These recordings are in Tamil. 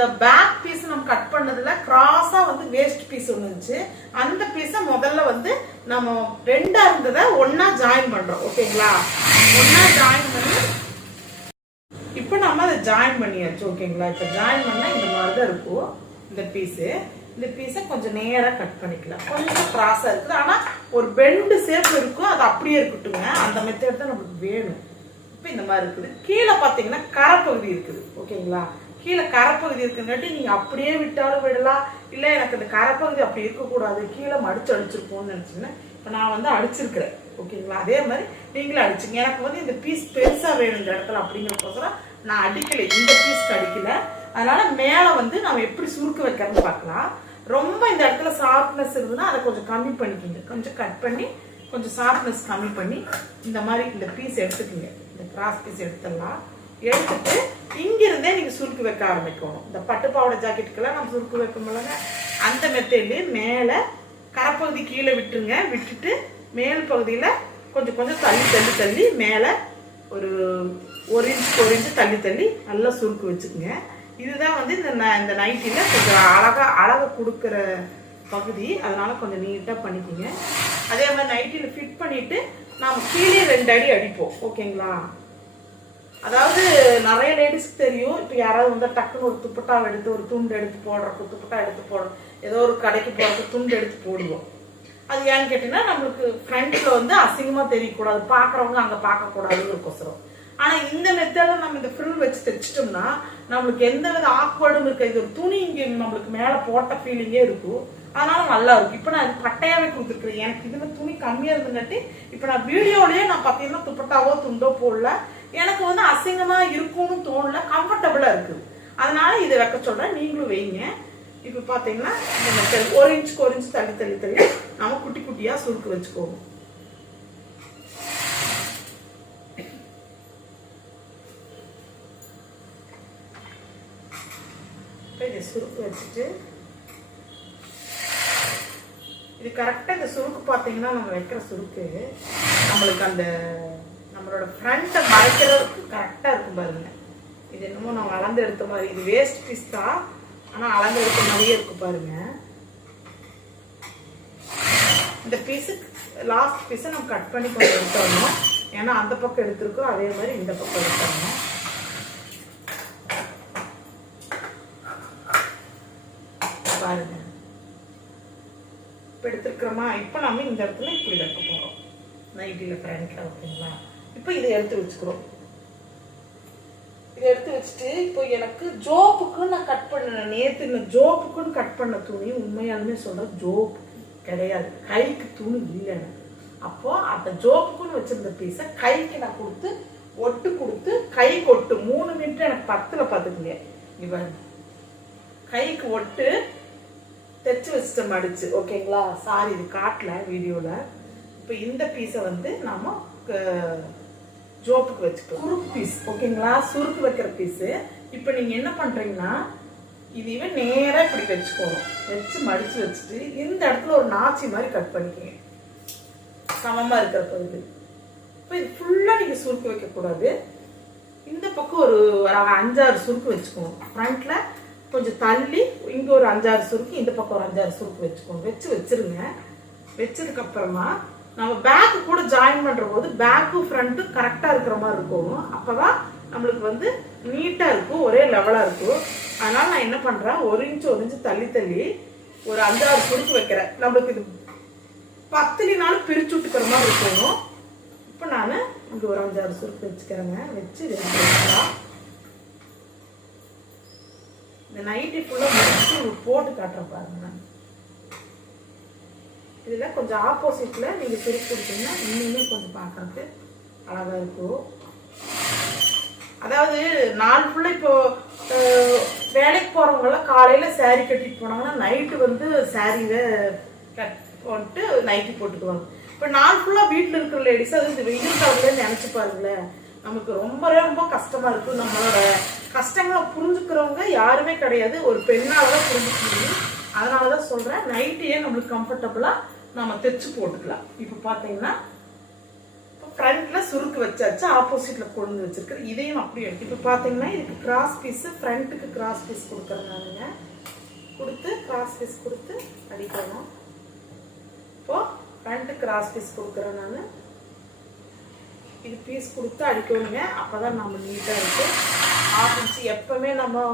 அந்த பேக் பீஸ் நம்ம கட் பண்ணதுல கிராஸா வந்து வேஸ்ட் பீஸ் ஒன்று இருந்துச்சு. அந்த பீஸை முதல்ல வந்து நம்ம ரெண்டா இருந்ததை ஒன்னா ஜாயின் பண்றோம். ஓகேங்களா? ஒன்னா ஜாயின் பண்ணி இப்போ நம்ம அதை ஜாயின் பண்ணியாச்சு. ஓகேங்களா? இப்போ ஜாயின் பண்ணா இந்த மாதிரி தான் இருக்கும் இந்த பீஸு. இந்த பீஸை கொஞ்சம் நேராக கட் பண்ணிக்கலாம். கொஞ்சம் கிராஸா இருக்குது, ஆனா ஒரு பெண்டு ஷேப் இருக்கும். அது அப்படியே இருக்கட்டுங்க. அந்த மெத்தட் தான் நமக்கு வேணும். இப்போ இந்த மாதிரி இருக்குது. கீழே பார்த்தீங்கன்னா கரைப்பகுதி இருக்குது. ஓகேங்களா? கீழே கரைப்பகுதி இருக்குங்காட்டி நீங்க அப்படியே விட்டாலும் விடலாம். இல்லை எனக்கு இந்த கரைப்பகுதி அப்படி இருக்கக்கூடாது, கீழே மடிச்சு அடிச்சிருப்போம்னு நினைச்சீங்கன்னா இப்போ நான் வந்து அடிச்சிருக்கிறேன். ஓகேங்களா? அதே மாதிரி நீங்களும் அடிச்சுங்க. எனக்கு வந்து இந்த பீஸ் பெருசா வேணும் இந்த இடத்துல அப்படிங்கிறதுக்கோசரம் நான் அடிக்கலை, இந்த பீஸ்க்கு அடிக்கல. அதனால மேல வந்து நம்ம எப்படி சுருக்கு வைக்கிறதுன்னு பார்க்கலாம். ரொம்ப இந்த இடத்துல ஷார்ப்னஸ் இருந்ததுன்னா அதை கொஞ்சம் கம்மி பண்ணிக்கோங்க. கொஞ்சம் கட் பண்ணி கொஞ்சம் ஷார்ப்னஸ் கம்மி பண்ணி இந்த மாதிரி இந்த பீஸ் எடுத்துக்கோங்க. இந்த கிராஸ் பீஸ் எடுத்துடலாம். எடுத்துட்டு இங்கிருந்தே நீங்க சுருக்கு வைக்க ஆரம்பிக்கணும். இந்த பட்டுப்பாவோட ஜாக்கெட்டுக்கெல்லாம் நம்ம சுருக்கு வைப்போம்லங்க, அந்த மெத்தட்லயே மேல கரைப்பகுதி கீழே விட்டுருங்க. விட்டுட்டு மேல் பகுதியில கொஞ்சம் கொஞ்சம் தள்ளி தள்ளி தள்ளி மேல ஒரு இன்ச் தள்ளி தள்ளி நல்லா சுருக்கு வச்சுக்கோங்க. இதுதான் வந்து இந்த நைட்டில கொஞ்சம் அழகா கொடுக்குற பகுதி. அதனால கொஞ்சம் நீட்டா பண்ணிக்கோங்க. அதே மாதிரி நைட்டில ஃபிட் பண்ணிட்டு நாம கீழே 2 அடி அடிப்போம். ஓகேங்களா? அதாவது நிறைய லேடிஸ்க்கு தெரியும். இப்போ யாராவது வந்து டக்குன்னு ஒரு துப்பட்டாவை எடுத்து ஒரு துண்டு எடுத்து போடுறோம், துப்பட்டா எடுத்து போடுறோம், ஏதோ ஒரு கடைக்கு போடுறதுக்கு துண்டு எடுத்து போடுவோம். அது ஏன்னு கேட்டீங்கன்னா நம்மளுக்கு ஃப்ரண்ட்ல வந்து அசிங்கமா தெரியக்கூடாது, பாக்குறவங்க அங்க பார்க்க கூடாதுன்னு இருக்கோசரம். ஆனா இந்த மெத்தட்ல நம்ம இந்த ஃப்ரில் வச்சு தைச்சிட்டோம்னா நம்மளுக்கு எந்த வித ஆக்வர்டும் இருக்காது. இது ஒரு துணி இங்க நம்மளுக்கு மேல போட்ட ஃபீலிங்கே இருக்கும். அதனால நல்லா இருக்கும். இப்ப நான் இது பட்டையாவே கொடுத்துருக்கேன். எனக்கு இதுல துணி கம்மியா இருந்துங்காட்டி இப்ப நான் வீடியோலயே நான் பாத்தீங்கன்னா துப்பட்டாவோ துண்டோ போடல. எனக்கு வந்து அசிங்கமா இருக்கும்னு தோணல, கம்ஃபர்டபுளா இருக்குது. அதனால இதை வைக்க சொல்றேன், நீங்களும் வைங்க. இப்ப பாத்தீங்கன்னா இந்த மெத்தட் 1 இன்ச் தள்ளி தள்ளி தள்ளி நம்ம குட்டி குட்டியா சுருக்கு வச்சுக்கோங்க. இதை சுருக்கு வச்சுட்டு இது கரெக்டா இந்த சுருக்கு பாத்தீங்கன்னா நம்ம வைக்கிற சுருக்கு நம்மளுக்கு அந்த நம்மளோட ஃப்ரண்ட்டை மறைக்கிறதுக்கு கரெக்டா இருக்கும் பாருங்க. இது என்னமோ நம்ம அளந்து எடுத்த மாதிரி, இது வேஸ்ட் பீஸ் தான், ஆனா அளந்து எடுத்த மாதிரியே இருக்கு பாருங்க. இந்த பீஸுக்கு லாஸ்ட் பீஸை நம்ம கட் பண்ணி கொஞ்சம் எடுத்துடணும். ஏன்னா அந்த பக்கம் எடுத்துருக்கோம், அதே மாதிரி இந்த பக்கம் எடுத்துடணும். பாருங்க இப்ப எடுத்துருக்கிறோமா. இப்ப நம்ம இந்த இடத்துல இப்படி வைக்க போறோம் நைட்டில ஃப்ரண்ட்ல. ஓகேங்களா? இப்போ இதை எடுத்து வச்சுக்கிறோம். இதை எடுத்து வச்சுட்டு இப்போ எனக்கு ஜோப்புக்கு நான் கட் பண்ண நேற்று இந்த ஜோப்புக்குன்னு கட் பண்ண துணி உண்மையாலுமே சொல்றேன் ஜோப்பு கிடையாது, கைக்கு துணி இல்லைன்னு. அப்போ அந்த ஜோப்புக்குன்னு வச்சிருந்த பீஸை கைக்கு நான் கொடுத்து ஒட்டு கொடுத்து கை கொட்டு 3 மீட்டர் எனக்கு 10ல பார்த்துக்குங்க. இவன் கைக்கு ஒட்டு தைச்சு வச்சுட்டு மடிச்சு. ஓகேங்களா? சாரி இது காட்டல வீடியோல. இப்போ இந்த பீஸை வந்து நாம ஜோப்புக்கு வச்சுக்கலாம். சுருக்கு பீஸ். ஓகேங்களா? சுருக்கு வைக்கிற பீஸ். இப்போ நீங்க என்ன பண்றீங்கன்னா இதுவே நேரா இப்படி வச்சுக்கோணும். வச்சு மடிச்சு வச்சுட்டு இந்த இடத்துல ஒரு நாச்சி மாதிரி கட் பண்ணிக்கங்க, சமமா இருக்கிற பகுதி. இப்போ இது ஃபுல்லா நீங்க சுருக்கு வைக்க கூடாது. இந்த பக்கம் ஒரு 5-6 சுருக்கு வச்சுக்கோங்க. ஃப்ரண்ட்ல கொஞ்சம் தள்ளி இங்க ஒரு 5-6 சுருக்கு, இந்த பக்கம் ஒரு 5-6 சுருக்கு வச்சுக்கோங்க. வச்சிருங்க. வச்சதுக்கு அப்புறமா நம்ம பேக்கு கூட ஜாயின் பண்ற போது பேக்கும் ஃப்ரண்ட்டும் கரெக்டா இருக்கிற மாதிரி இருக்கும். அப்பதான் நம்மளுக்கு வந்து நீட்டா இருக்கும், ஒரே லெவலா இருக்கும். அதனால நான் என்ன பண்றேன், 1 இன்ச் தள்ளி தள்ளி ஒரு 5-6 சுருக்கு வைக்கிறேன். நம்மளுக்கு இது 10னாலும் பிரிச்சு விட்டுக்கிற மாதிரி இருக்கணும். இப்ப நான் இங்க ஒரு 5-6 சுருக்கு வச்சுக்கிறேங்க. வச்சு இந்த நைட்டி ஃபுல்லா முடிச்சு போட்டு காட்டுறேன் பாருங்க. இதுல கொஞ்சம் ஆப்போசிட்ல நீங்க சுருக்கு கொடுத்தீங்கன்னா இன்னுமே கொஞ்சம் பார்க்கறதுக்கு அழகா இருக்கும். அதாவது நாள் ஃபுல்லா இப்போ வேலைக்கு போறவங்க எல்லாம் காலையில சாரி கட்டிட்டு போனாங்கன்னா நைட்டு வந்து சாரியில கட் போட்டு நைட்டி போட்டுக்குவாங்க. இப்போ நாள் ஃபுல்லா வீட்டுல இருக்கிற லேடிஸ் அது இந்த வெயில் காலத்துல நினைச்சு பாருங்களேன், நமக்கு ரொம்ப ரொம்ப கஷ்டமா இருக்கும். நம்மளோட கஷ்டங்களை புரிஞ்சுக்கிறவங்க யாருமே கிடையாது, ஒரு பெண்ணாலதான் புரிஞ்சுக்க முடியும். அதனாலதான் சொல்றேன், நைட்டியே நம்மளுக்கு கம்ஃபர்டபுளா நம்ம தைச்சு போட்டுக்கலாம். இப்ப பாத்தீங்கன்னா ஃப்ரண்ட்ல சுருக்கு வச்சாச்சு. ஆப்போசிட்ல கொண்டு வச்சிருக்கேன். இதையும் அப்படியே எடுத்து இப்போ பார்த்தீங்கன்னா இதுக்கு கிராஸ் பீஸ், ஃப்ரண்ட்டுக்கு கிராஸ் பீஸ் கொடுக்குறேன் நானுங்க. கொடுத்து கிராஸ் பீஸ் கொடுத்து அடிக்கணும். இப்போ ஃப்ரண்ட்டு கிராஸ் பீஸ் கொடுக்குறேன் நான். இது பீஸ் கொடுத்து அடிக்கணுங்க. அப்போதான் நம்ம நீட்டாக இருக்கு. 1/2 இன்ச்சு எப்பவுமே நம்ம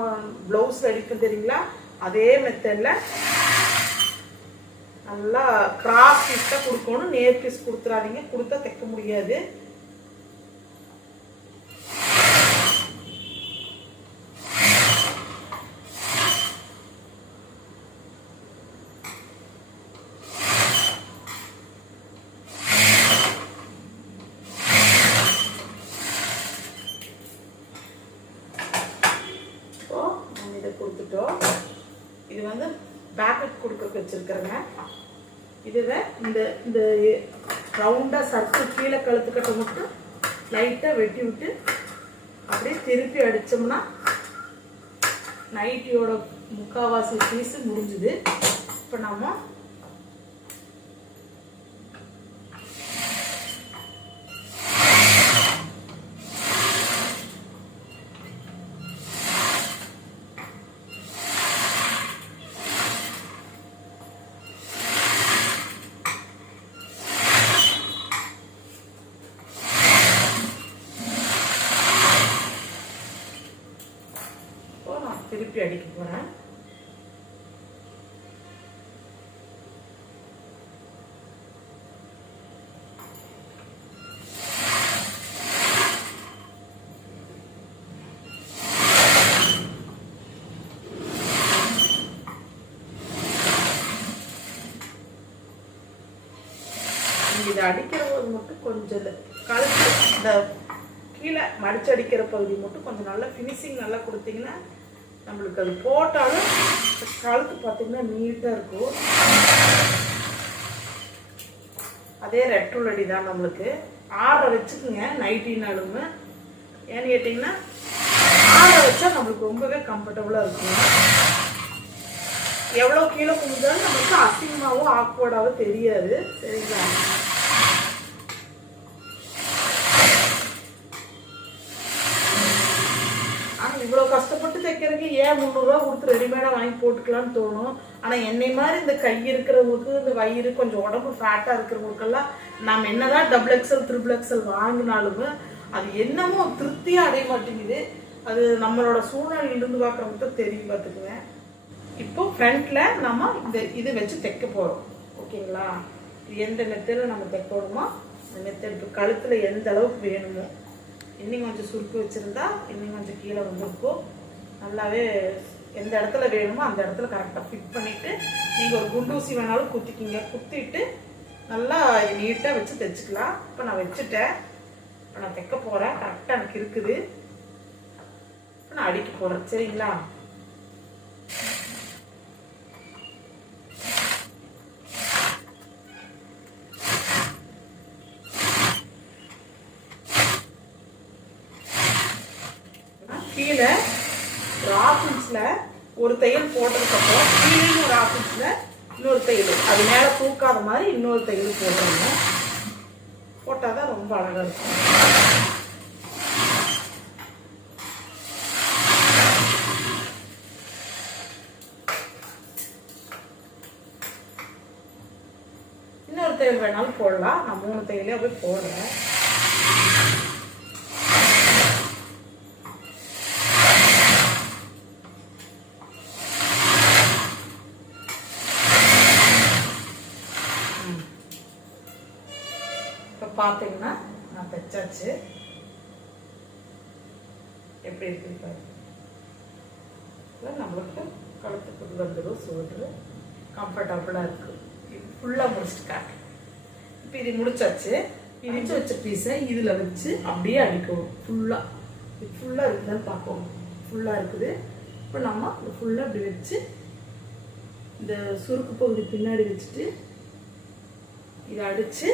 ப்ளவுஸில் அடிப்போம் தெரியுங்களா, அதே மெத்தடில் நல்லா கிராஸ் பீஸ் தான் கொடுக்கணும். நேர் பீஸ் கொடுத்துறாதீங்க, கொடுத்தா தைக்க முடியாது. இதை கொடுத்துட்டோம். இது வந்து பேக்கெட் கொடுக்க வச்சிருக்கிறேங்க. இதுல இந்த இந்த ரவுண்டா சர்க்கிள் கீழே கழுத்துக்கட்டை மட்டும் லைட்டா வெட்டி விட்டு அப்படியே திருப்பி அடிச்சோம்னா நைட்டியோட முக்காவாசி பீஸ் முடிஞ்சுது. இப்போ நம்ம திருப்பி அடிக்க போறேன். இதை அடிக்கிற போது மட்டும் கொஞ்சம் கழுத்து இந்த கீழே மடிச்சு அடிக்கிற பகுதி மட்டும் கொஞ்சம் நல்லா ஃபினிஷிங் நல்லா கொடுத்தீங்கன்னா நம்மளுக்கு அது போட்டாலும் கழுத்து பார்த்தீங்கன்னா நீட்டாக இருக்கும். அதே ரெட்டூல் அடி தான் நம்மளுக்கு. 6 வச்சுக்குங்க நைட்டினாலும். ஏன்னு கேட்டிங்கன்னா 6 வச்சா நம்மளுக்கு ரொம்பவே கம்ஃபர்டபுளாக இருக்கும். எவ்வளோ கீழே கும்பிட்டாலும் நம்மளுக்கு அசிங்கமாகவும் ஆக்வர்டாகவும் தெரியாது. சரிங்களா? இவ்வளோ கஷ்டப்பட்டு தைக்கிறதுக்கு ஏன் 300 ரூபா கொடுத்து ரெடிமேடாக வாங்கி போட்டுக்கலான்னு தோணும். ஆனால் என்னை மாதிரி இந்த கை இருக்கிறவங்களுக்கு, இந்த வயிறு கொஞ்சம் உடம்பு ஃபேட்டாக இருக்கிறவங்களுக்கெல்லாம் நாம் என்னதான் XXL XXL வாங்கினாலும் அது என்னமோ திருப்தியாக அடைய மாட்டேங்குது. அது நம்மளோட சூழ்நிலையிலிருந்து பார்க்குறவங்க தான் தெரியும், பார்த்துக்குவேன். இப்போ ஃப்ரண்ட்ல நம்ம இது வச்சு தைக்க போகிறோம். ஓகேங்களா? எந்த மெத்தடில் நம்ம தைக்கணுமோ அந்த மெத்தட். இப்போ கழுத்தில் எந்த அளவுக்கு வேணுமோ, இன்னும் கொஞ்சம் சுருக்கு வச்சுருந்தா இன்னும் கொஞ்சம் கீழே வந்துருக்கும். நல்லாவே எந்த இடத்துல வேணுமோ அந்த இடத்துல கரெக்டாக ஃபிட் பண்ணிவிட்டு நீங்கள் ஒரு குண்டூசி வேணாலும் குத்திக்கிங்க. குத்திட்டு நல்லா இது நீட்டாக வச்சு தைச்சிக்கலாம். இப்போ நான் வச்சுட்டேன். இப்போ நான் தைக்க போகிறேன். கரெக்டாக எனக்கு இருக்குது. இப்போ நான் அடிக்க போகிறேன். சரிங்களா? கீழே ஒரு 1/2 இன்ச்ல ஒரு தையல் போட்டதுக்கப்புறம் கீழே ஒரு 1/2 இன்ச்ல இன்னொரு தையல், அது மேலே தூக்காத மாதிரி இன்னொரு தையல் போடுறோங்க. போட்டால் தான் ரொம்ப அழகாக இருக்கும். இன்னொரு தையல் வேணாலும் போடலாம். நான் 3 தையலே போய் போடுறேன். இப்போ பார்த்தீங்கன்னா நான் தைச்சாச்சு. எப்படி இருக்குன்னு பாருங்க. நம்மளுக்கு கழுத்துக்கு வந்துடும். சோறு கம்ஃபர்டபுளாக இருக்குது. இது ஃபுல்லாக முடிச்சுட்டு காட்டுறேன். இப்போ இது முடிச்சாச்சு. இடிச்சு வச்ச பீஸை இதில் வச்சு அப்படியே அடிக்கணும். ஃபுல்லாக இது ஃபுல்லாக இருக்குதுன்னு பார்க்கணும். ஃபுல்லாக இருக்குது. இப்போ நம்ம இது ஃபுல்லாக இப்படி வச்சு இந்த சுருக்கு பகுதி பின்னாடி வச்சுட்டு இதை அடித்து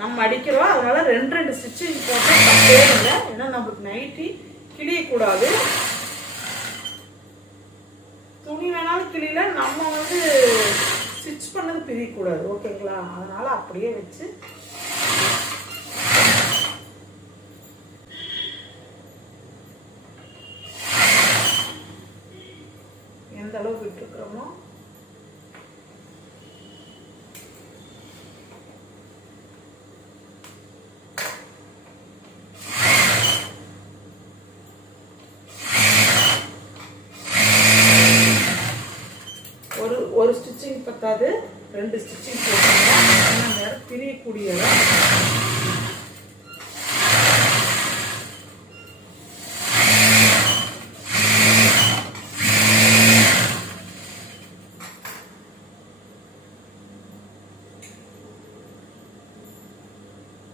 நம்ம அடிக்கிறோம். அதனால 2 ஸ்டிச்சிங் போட்டு தப்பே இல்லை. ஏன்னா நம்மளுக்கு நைட்டி கிளியக்கூடாது. துணி வேணாலும் கிளியில, நம்ம ஸ்டிச் பண்ணது பிரியக்கூடாது. ஓகேங்களா? அதனால அப்படியே வச்சு 2 ஸ்டிச்சிங் போட்டுருங்க. நேரம் பிரியக்கூடிய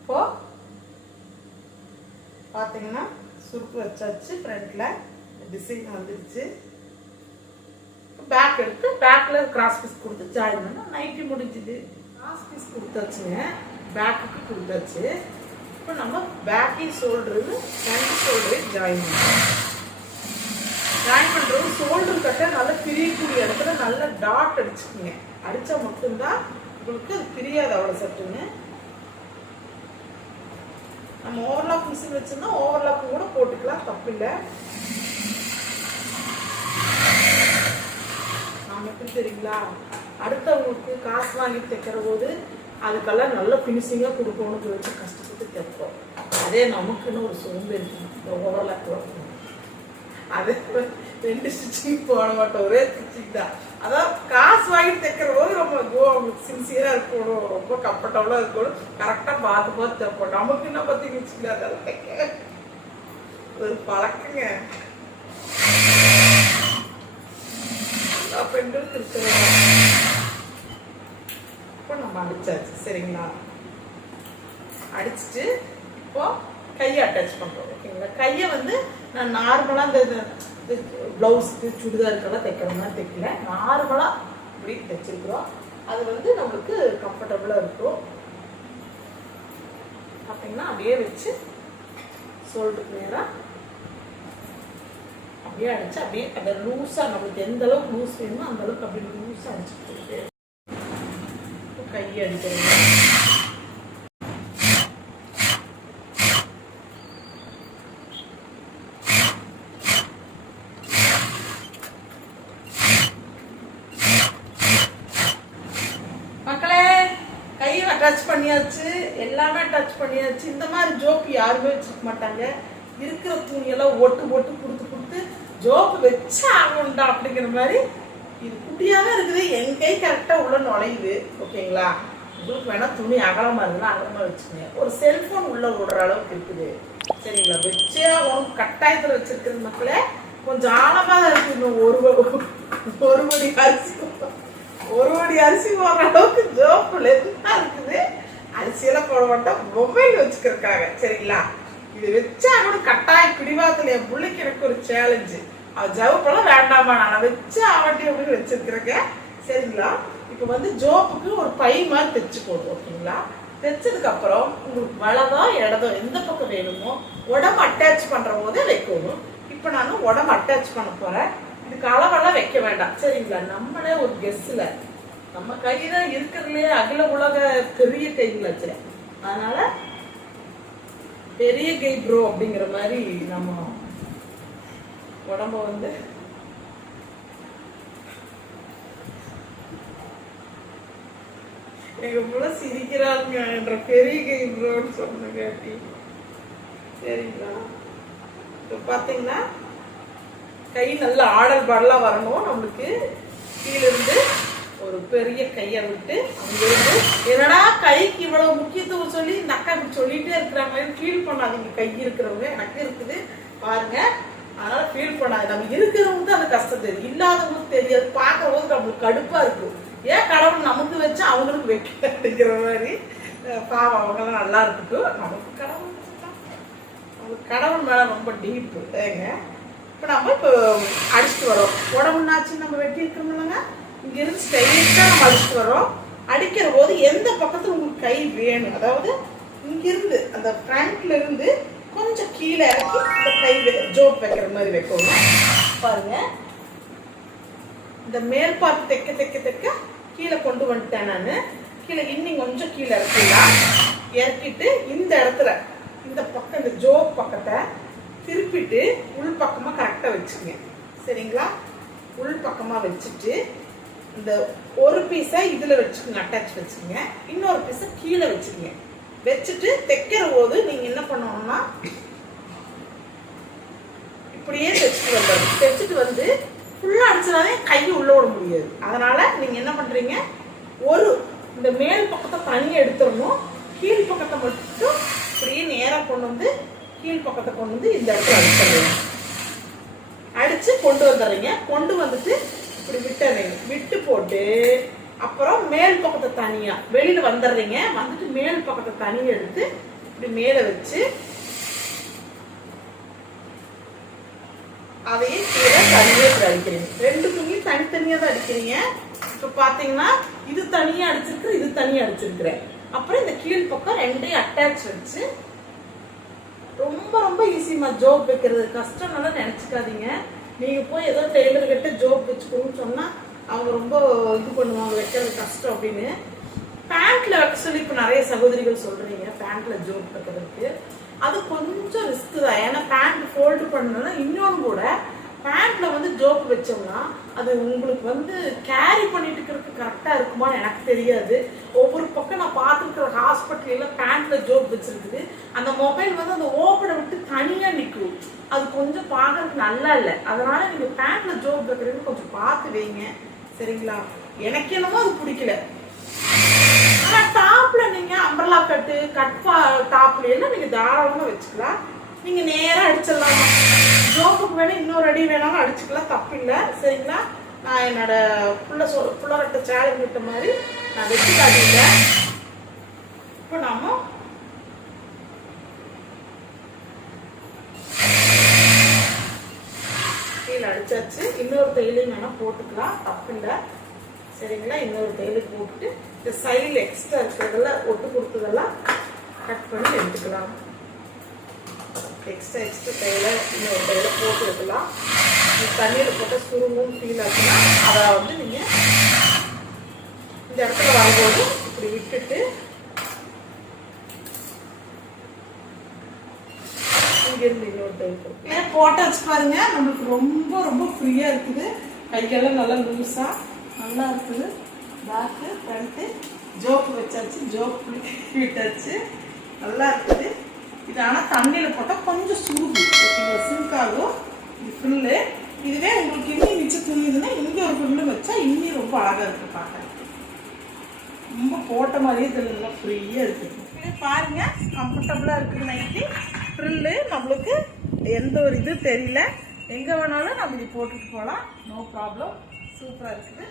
இப்போ பார்த்தீங்கன்னா சுருக்கு வச்சாச்சு. ஃப்ரண்ட்ல டிசைன் வந்துருச்சு. பேக் எடுத்து பேக்ல கிராஸ் பீஸ் கொடுத்து ஜாயின் பண்ணா நைட்டி முடிஞ்சுது. கிராஸ் பீஸ் கொடுத்தாச்சுங்க, பேக்குக்கு கொடுத்தாச்சு. இப்போ நம்ம பேக்கி ஷோல்டரு ஃப்ரண்ட் ஷோல்டரையும் ஜாயின் பண்ணுறோம். ஜாயின் பண்ணுறது ஷோல்டர் கட்ட நல்லா பிரியக்கூடிய இடத்துல நல்லா டாட் அடிச்சுக்குங்க. அடித்தா மட்டும்தான் உங்களுக்கு அது பிரியாது அவ்வளோ சட்டுன்னு. நம்ம ஓவர்லாக் மிஷின் வச்சுருந்தா ஓவர்லாக்கும் கூட போட்டுக்கலாம், தப்பில்லை. நம்ம எப்படி தெரியுங்களா, அடுத்தவங்களுக்கு காசு வாங்கி தைக்கிற போது அதுக்கெல்லாம் நல்ல ஃபினிஷிங்காக கொடுக்கணும்னு வச்சு கஷ்டப்பட்டு தைப்போம். அதே நமக்குன்னு ஒரு சோம்பேறி இந்த ஓவர்லாக் வரணும். அதே 2 ஸ்டிச்சிங் போட மாட்டோம், ஒரே ஸ்டிச்சிங் தான். அதாவது காசு வாங்கி தைக்கிற போது ரொம்ப சின்சியராக இருக்கணும், ரொம்ப கம்ஃபர்டபுளாக இருக்கணும், கரெக்டாக பார்த்து பார்த்து தைப்போம். நமக்கு என்ன பார்த்தீங்கன்னு வச்சுக்கல, அதெல்லாம் தைக்க ஒரு பழக்கங்க. பெண்களுக்கு இருக்கிற இப்போ நம்ம அடிச்சாச்சு. சரிங்களா, அடிச்சுட்டு இப்போ கையை அட்டாச் பண்ணுறோம். ஓகேங்களா, கையை வந்து நான் நார்மலாக இந்த ப்ளவுஸ்க்கு சுடிதாருக்கெல்லாம் தைக்கிறோம்னா தைக்கல, நார்மலாக இப்படி தைச்சிருக்கிறோம். அது வந்து நம்மளுக்கு கம்ஃபர்டபுளாக இருக்கும். பார்த்தீங்கன்னா அப்படியே வச்சு ஷோல்டருக்கு நேராக அப்படியே அடிச்சு அப்படியே அதை லூஸாக நம்மளுக்கு எந்த அளவுக்கு லூஸ் வேணுமோ அந்த அளவுக்கு அப்படியே லூஸாக அடிச்சுட்டு கையை அடிக்கிறது. மக்களே, கையை அட்டாச் பண்ணியாச்சு, எல்லாமே அட்டாச் பண்ணியாச்சு. இந்த மாதிரி ஜோப்பு யாருமே வச்சுக்க மாட்டாங்க. இருக்கிற துணியெல்லாம் ஒட்டு ஒட்டு கொடுத்து கொடுத்து ஜோப்பு வச்சு ஆகணும்டா அப்படிங்கிற மாதிரி. இது குட்டியாக இருக்குது, என் கை கரெக்டாக உள்ள நுழையுது. ஓகேங்களா, உங்களுக்கு வேணா துணி அகலமாக இருந்தால் அகலமாக வச்சுக்கோங்க. ஒரு செல்ஃபோன் உள்ள விடுற அளவுக்கு இருக்குது. சரிங்களா, வச்சே உனக்கு கட்டாயத்தில் வச்சிருக்கிறது மக்களே. கொஞ்சம் ஆழமாக இருக்கு. இன்னும் ஒரு மணி அரிசி போடுற அளவுக்கு ஜோப்பு லென்த்தாக இருக்குது. அரிசியெல்லாம் போட மாட்டோம், மொபைல் வச்சுக்கிறதுக்காக. சரிங்களா, இது வச்சா கூட கட்டாய பிடிவாதத்துல என் பிள்ளைக்கு எனக்கு ஒரு சேலஞ்சு. அவ ஜவுப்பெல்லாம் வேண்டாமா, நான் வச்சு ஆவட்டி அப்படின்னு வச்சிருக்கிறேங்க. சரிங்களா, இப்போ வந்து ஜோப்புக்கு ஒரு பை மாதிரி தைச்சு போடுவோம். ஓகேங்களா, தைச்சதுக்கு அப்புறம் உங்களுக்கு வலதோ இடதோ எந்த பக்கம் வேணுமோ உடம்பு அட்டாச் பண்ற போதே வைக்கணும். இப்போ நான் உடம்பு அட்டாச் பண்ண போறேன். இதுக்கு அளவெல்லாம் வைக்க வேண்டாம். சரிங்களா, நம்மளே ஒரு கெஸ்ல நம்ம கைதான் இருக்கிறதுலே அகில உலக பெரிய கைங்களாச்சு. அதனால பெரிய கை ப்ரோ அப்படிங்கிற மாதிரி நம்ம உடம்ப வந்து எங்க போல சிரிக்கிறாங்க என்ற பெரிய கை ப்ரோன்னு சொன்ன கேட்டி. சரிங்களா, இப்போ பார்த்தீங்கன்னா கை நல்ல ஆடல் பாடலா வரணும். நம்மளுக்கு கீழிருந்து ஒரு பெரிய கையை விட்டு அங்கிருந்து என்னடா கைக்கு இவ்வளவு முக்கியத்துவம் சொல்லி இந்த அக்கா இப்படி சொல்லிட்டே இருக்கிற மாதிரி ஃபீல் பண்ணாதீங்க. கை இருக்கிறவங்க எனக்கு இருக்குது பாருங்க, அதனால ஃபீல் பண்ணாது. நம்ம இருக்கிறவங்க தான் அந்த கஷ்டம் தெரியும், இல்லாதவங்களுக்கு தெரியாது. பார்க்கற போது நம்மளுக்கு கடுப்பா இருக்கும். ஏன் கடவுள் நமக்கு வச்சு அவங்களுக்கு வைக்க அப்படிங்கிற மாதிரி. பாவம் அவங்கெல்லாம் நல்லா இருக்கட்டும். நமக்கு கடவுள் நம்மளுக்கு கடவுள் மேல ரொம்ப டீப்பு ஏங்க. இப்போ நம்ம இப்போ அடிச்சுட்டு வரோம். உடம்புனாச்சு நம்ம வெட்டி இருக்கிறோம்லங்க, இங்கிருந்து ஸ்ட்ரைட்டா நம்ம அடிச்சுட்டு வரோம். அடிக்கிற போது எந்த பக்கத்துல உங்களுக்கு கை வேணும், அதாவது இங்கிருந்து அந்த ஃப்ரண்ட்ல இருந்து கொஞ்சம் கீழே இறக்கி இந்த கை ஜோப் வைக்கிற மாதிரி வைக்கணும். பாருங்க, இந்த மேல் பார்த்து தைக்க தைக்க தைக்க கீழே கொண்டு வந்துட்டேன் நான். கீழே இன்னும் கொஞ்சம் கீழே இறக்கலாம். இறக்கிட்டு இந்த இடத்துல இந்த பக்கம் இந்த ஜோப் பக்கத்தை திருப்பிட்டு உள் பக்கமா கரெக்டா வச்சுக்கங்க. சரிங்களா, உள் பக்கமா வச்சுட்டு இந்த ஒரு பீஸை இதுல வச்சுக்கோங்க, அட்டாச் வச்சுக்கோங்க. இன்னொரு பீஸை கீழே வச்சுக்கோங்க. வச்சுட்டு தைக்கிற போது நீங்க என்ன பண்ணணும்னா இப்படியே தைச்சிட்டு வந்தாரு. தைச்சிட்டு வந்து ஃபுல்லா அடிச்சதாலே கையை உள்ள விட முடியாது. அதனால நீங்க என்ன பண்றீங்க, ஒரு இந்த மேல் பக்கத்தை தனியாக எடுத்துடணும். கீழ் பக்கத்தை மட்டும் இப்படியே நேராக கொண்டு வந்து கீழ் பக்கத்தை கொண்டு வந்து இந்த இடத்துல அடிச்சிடுறீங்க. அடிச்சு கொண்டு வந்துடுறீங்க. கொண்டு வந்துட்டு இப்படி விட்டுறீங்க. விட்டு போட்டு அப்புறம் மேல் பக்கத்தை தனியா வெளியில வந்துடுறீங்க. வந்துட்டு மேல் பக்கத்தை தனியா எடுத்து இப்படி மேல வச்சு அதையே கீழே தனியா இப்படி அடிக்கிறீங்க. ரெண்டு துணியும் தனித்தனியா தான் அடிக்கிறீங்க. இப்ப பாத்தீங்கன்னா இது தனியா அடிச்சிருக்கு, இது தனியா அடிச்சிருக்கிறேன். அப்புறம் இந்த கீழ் பக்கம் ரெண்டையும் அட்டாச் வச்சு ரொம்ப ரொம்ப ஈஸிமா. ஜோப் வைக்கிறது கஷ்டம் நல்லா நினைச்சுக்காதீங்க. நீங்க போய் ஏதோ டெய்லர் கிட்ட ஜோப் வச்சுக்கணும்னு சொன்னா அவங்க ரொம்ப இது பண்ணுவாங்க, வைக்கிறது கஷ்டம் அப்படின்னு. பேண்ட்ல வைக்க சொல்லி இப்ப நிறைய சகோதரிகள் சொல்றீங்க பேண்ட்ல ஜோப் வைக்கிறதுக்கு. அது கொஞ்சம் ரிஸ்க் தான். ஏன்னா பேண்ட் ஃபோல்டு பண்ணணும்னா இன்னொன்று கூட பேண்ட்ல வந்து ஜோப் வச்சோம்னா அது உங்களுக்கு வந்து கேரி பண்ணிட்டு இருக்கிறதுக்கு கரெக்டா இருக்குமான்னு எனக்கு தெரியாது. ஒவ்வொரு பக்கம் நான் பார்த்துருக்கிற ஹாஸ்பிட்டல்ல பேண்ட்ல ஜோப் வச்சிருக்குது. அந்த மொபைல் வந்து அந்த ஓப்பனை விட்டு தனியா நிற்கும். அது கொஞ்சம் பார்க்கறதுக்கு நல்லா இல்லை. அதனால நீங்க பேண்ட்ல ஜோப் வைக்கிறது கொஞ்சம் பார்த்து வைங்க, சரிங்களா? எனக்கு என்னமோ அது பிடிக்கல. ஆனா டாப்ல நீங்க அம்பர்லா கட்டு டாப்ல எல்லாம் நீங்க தாராளமா வச்சுக்கலாம். நீங்க நேரா அடிச்சிடலாம். ஜோப்புக்கு வேணா இன்னொரு அடி வேணாலும் அடிச்சுக்கலாம், தப்பு இல்லை, சரிங்களா? நான் என்னோட புள்ளரட்ட சேலஞ்ச் விட்ட மாதிரி நான் வச்சு காட்டிட்டேன். இப்போ நாம கீழே அடிச்சாச்சு. இன்னொரு தையலையும் வேணா போட்டுக்கலாம், தப்பு இல்லை, சரிங்களா? இன்னொரு தையல் போட்டுட்டு இந்த சைடில் எக்ஸ்ட்ரா இருக்கிறதெல்லாம் ஒட்டு கொடுத்ததெல்லாம் கட் பண்ணி எடுத்துக்கலாம். எக்ஸ்ட்ரா தையலை இன்னொரு தையலை போட்டு வைக்கலாம். தண்ணியில் போட்ட சுருங்கும் ஃபீல் ஆச்சுன்னா அதை வந்து நீங்கள் இந்த இடத்துல வரும்போது இப்படி விட்டுட்டு இங்கேருந்து இன்னொரு தையல் போட்டாச்சு பாருங்க. நம்மளுக்கு ரொம்ப ரொம்ப ஃப்ரீயாக இருக்குது. கையெல்லாம் நல்லா லூஸாக நல்லா இருக்குது. பேக்கு ஃப்ரண்ட்டு ஜோப்பு வச்சாச்சு, ஜோப்பு விட்டாச்சு, நல்லா இருக்குது. இது ஆனால் தண்ணியில் போட்டால் கொஞ்சம் சுருகு, ஓகேங்களா? சிங்காகும். இது ஃபில்லு. இதுவே உங்களுக்கு இன்னும் மிச்சம் துணிதுன்னா இங்கே ஒரு ஃபில்லு வச்சா இன்னும் ரொம்ப அழகாக இருக்குது பார்க்க. ரொம்ப போட்ட மாதிரியே தெரியல, ஃப்ரீயாக இருக்குது. இது பாருங்க, கம்ஃபர்டபுளாக இருக்குது. நைட்டி ஃப்ரில்லு நம்மளுக்கு எந்த ஒரு இது தெரியல. எங்கே வேணாலும் நம்ம இது போட்டுட்டு போகலாம், நோ ப்ராப்ளம். சூப்பராக இருக்குது.